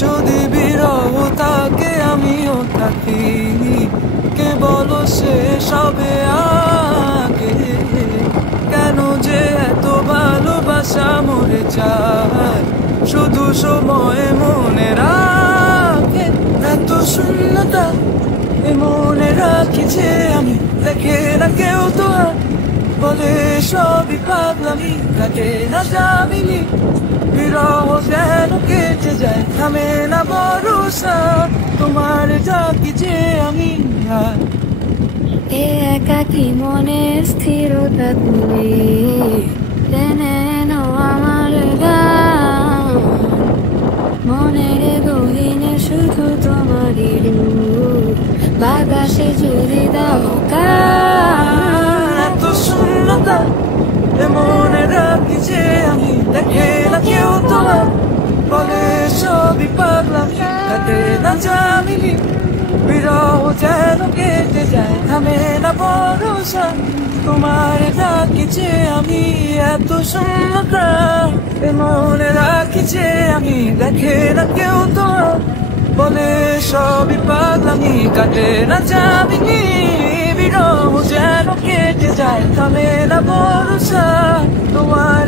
যদি বিরহ তাকে আমিও থাকি, কে বলো সে সবে আগে। কেন যে এত ভালোবাসা মরে যায়, শুধু সময় মনে রাখে। এত শূন্যতা মনে রাখি যে আমি, দেখে না কেউ তো আর, বলে সবই পাগলামি, কাটে না যাবিনি। বিরহ যেন কেটে যায়, থামে না ভরসা, তোমার ডাকি যে আমি আর। এ একাকী মনের স্থিরতা তুমি টেনে নাও আমার গান, মনের গহীনে শুধু তোমারই রূপ, বাতাসে যদি দাও কান। এত শূন্যতা মনে রাখি যে আমি, দেখে না কেউ তোমার, বলে সবই পাগলামি, কাটে না যাবিনি। বিরহ যেন কেটে যায়, থামে না ভরসা, তোমার ডাকি যে আমি। এত শূন্যতা মনে রাখি যে আমি, দেখে না কেউ তোমার, বলে সবই পাগলামি, কাটে না যাবিনি। বিরহ যেন কেটে যায়, থামে না ভরসা, তোমার